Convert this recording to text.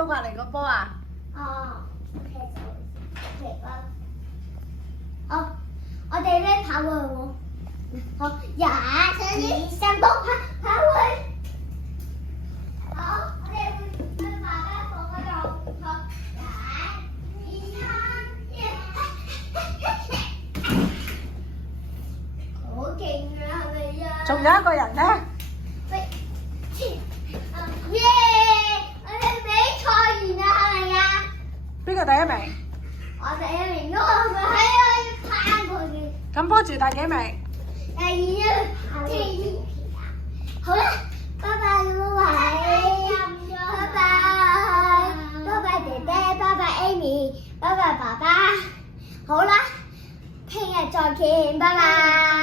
到隔離個波啊？哦，OK 就嚟啦。好，我哋咧跑過去喎。好，1、2、3，跑去。好，我哋去爸爸房嗰度。好，1、2、3，好勁啊，係咪啊？仲有一個人咧？喂，耶！我哋比賽完啦，係咪啊？邊個第一名？我第一名，我係咪喺度攀過嘅？咁波住第幾名？第二天好啦，拜拜各位，拜拜，拜拜姐姐，拜拜 Amy，拜拜爸爸，好啦，聽日再見，拜拜。